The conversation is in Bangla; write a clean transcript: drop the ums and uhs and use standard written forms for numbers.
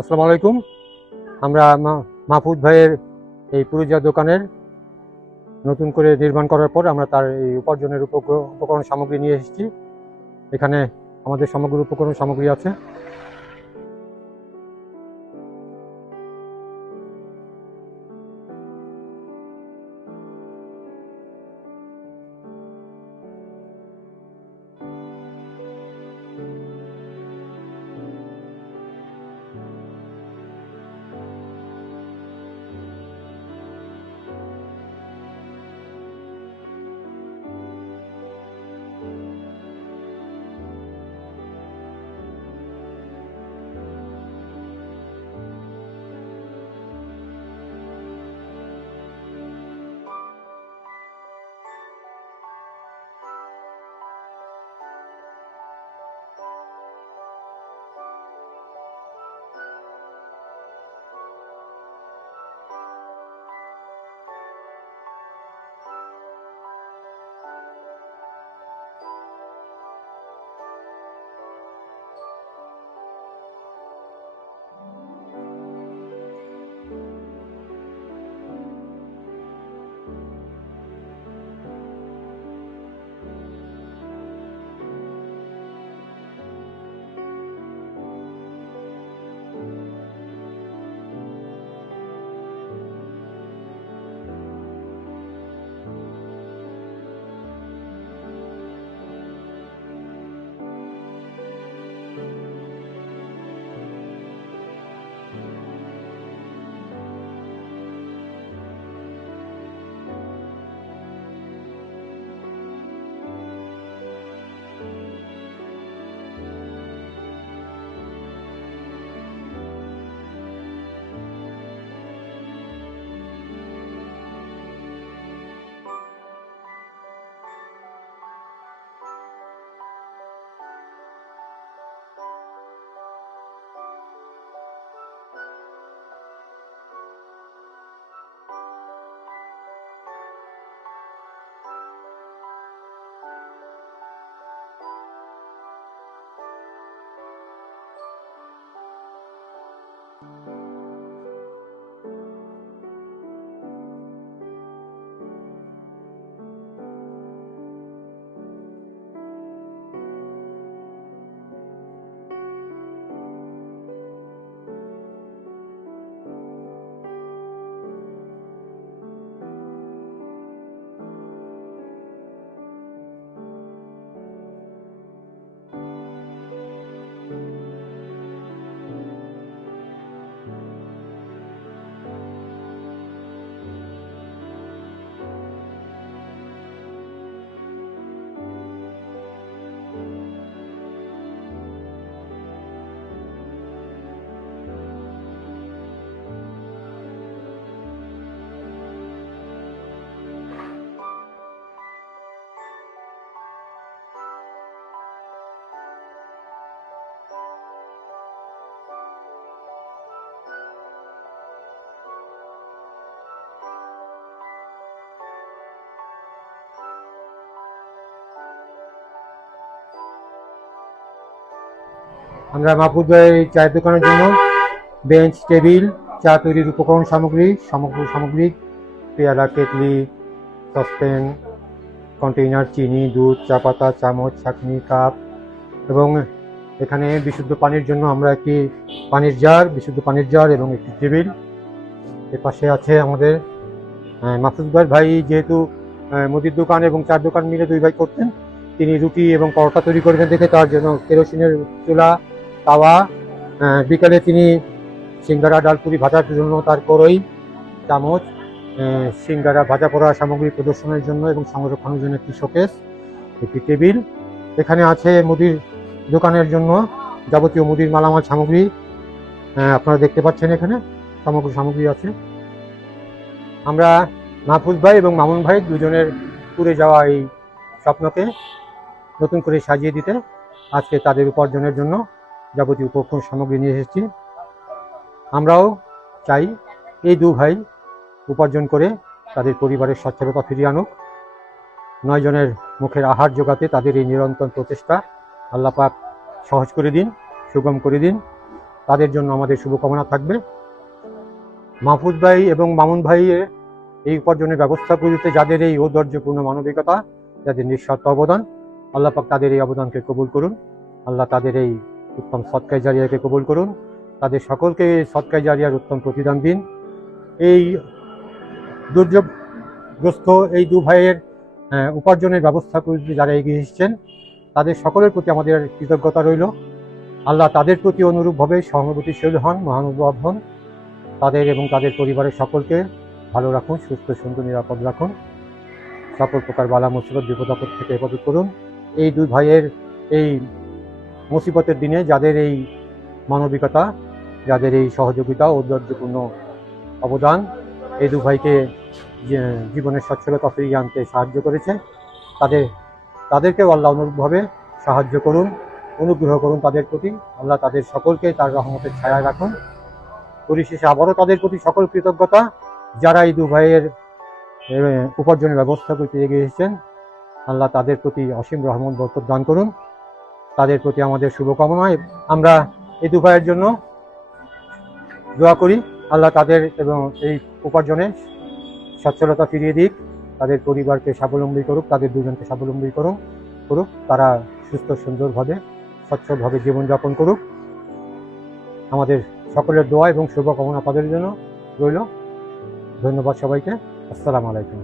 আসসালামু আলাইকুম। আমরা মাহফুজ ভাইয়ের এই পুরুলিয়া দোকানের নতুন করে নির্মাণ করার পর আমরা তার এই উপার্জনের উপকরণ সামগ্রী নিয়ে এসেছি। এখানে আমাদের সমগ্র উপকরণ সামগ্রী আছে। আমরা মাহফুজ ভাইয়ের চায়ের দোকানের জন্য বেঞ্চ, টেবিল, চা তৈরির উপকরণ সামগ্রী পেয়ারা, কেটলি, সসপ্যান, কন্টেইনার, চিনি, দুধ, চা পাতা, চামচ, ছাঁকনি, কাপ এবং এখানে বিশুদ্ধ পানির জন্য আমরা একটি বিশুদ্ধ পানির জার এবং একটি টেবিল। এর পাশে আছে আমাদের মাহফুজ ভাই যেহেতু মুদির দোকান এবং চার দোকান মিলে দুই ভাই করতেন, তিনি রুটি এবং পরোটা তৈরি করবেন দেখে তার জন্য কেরোসিনের চুলা, তাওয়া, বিকালে তিনি সিঙ্গারা, ডালপুরি ভাজার জন্য তার কড়াই, চামচ, সিঙ্গারা ভাজা করা সামগ্রী প্রদর্শনের জন্য এবং সংরক্ষণের জন্য একটি শোকেস, একটি টেবিল। এখানে আছে মুদির দোকানের জন্য যাবতীয় মুদির মালামাল সামগ্রী, আপনারা দেখতে পাচ্ছেন এখানে সমগ্র সামগ্রী আছে। আমরা মাহফুজ ভাই এবং মামুন ভাই দুজনের পুড়ে যাওয়া এই স্বপ্নকে নতুন করে সাজিয়ে দিতে আজকে তাদের উপার্জনের জন্য যাবতীয় উপকরণ সামগ্রী নিয়ে এসেছি। আমরাও চাই এই দু ভাই উপার্জন করে তাদের পরিবারের সচ্ছলতা ফিরিয়ে আনুক। 9 জনের মুখের আহার জোগাতে তাদের এই নিরন্তর প্রচেষ্টা আল্লাহ পাক সহজ করে দিন, সুগম করে দিন। তাদের জন্য আমাদের শুভকামনা থাকবে। মাহফুজ ভাই এবং মামুন ভাইয়ের এই উপার্জনের ব্যবস্থা করতে যাদের এই ঔদার্যপূর্ণ মানবিকতা, যাদের নিঃস্বার্থ অবদান, আল্লাহ পাক তাদের এই অবদানকে কবুল করুন। আল্লাহ তাদের এই উত্তম সদকায়ে জারিয়াকে কবুল করুন। তাদের সকলকে সদকায়ে জারিয়ার উত্তম প্রতিদান দিন। এই দুর্যোগগ্রস্ত এই দু ভাইয়ের উপার্জনের ব্যবস্থা করতে যারা এগিয়ে এসেছেন, তাদের সকলের প্রতি আমাদের কৃতজ্ঞতা রইল। আল্লাহ তাদের প্রতি অনুরূপভাবে সহানুভূতিশীল হন, মহানুভব হন। তাদের এবং তাদের পরিবারের সকলকে ভালো রাখুন, সুস্থ সুন্দর নিরাপদ রাখুন। সকল প্রকার বালা মুসিবত বিপদ আপদ থেকে হেফাজত করুন। এই দুই ভাইয়ের এই মুসিবতের দিনে যাদের এই মানবিকতা, যাদের এই সহযোগিতা, ঔদার্যপূর্ণ অবদান এই দু ভাইকে জীবনের সচ্ছলতা ফিরিয়ে আনতে সাহায্য করেছে, তাদেরকেও আল্লাহ অনুরূপভাবে সাহায্য করুন, অনুগ্রহ করুন তাদের প্রতি। আল্লাহ তাদের সকলকে তার রহমতের ছায়ায় রাখুন। পরিশেষে আবারও তাদের প্রতি সকল কৃতজ্ঞতা, যারা এই দু ভাইয়ের উপার্জনের ব্যবস্থা করতে এগিয়ে এসেছেন। আল্লাহ তাদের প্রতি অসীম রহমত বরকত দান করুন। তাদের প্রতি আমাদের শুভকামনা। আমরা এই দু ভাইয়ের জন্য দোয়া করি, আল্লাহ তাদের এবং এই উপার্জনে সচ্ছলতা ফিরিয়ে দিক, তাদের পরিবারকে স্বাবলম্বী করুক, তাদের দুজনকে স্বাবলম্বী করুক, তারা সুস্থ সুন্দরভাবে সচ্ছলভাবে জীবনযাপন করুক। আমাদের সকলের দোয়া এবং শুভকামনা তাদের জন্য রইল। ধন্যবাদ সবাইকে। আসসালামু আলাইকুম।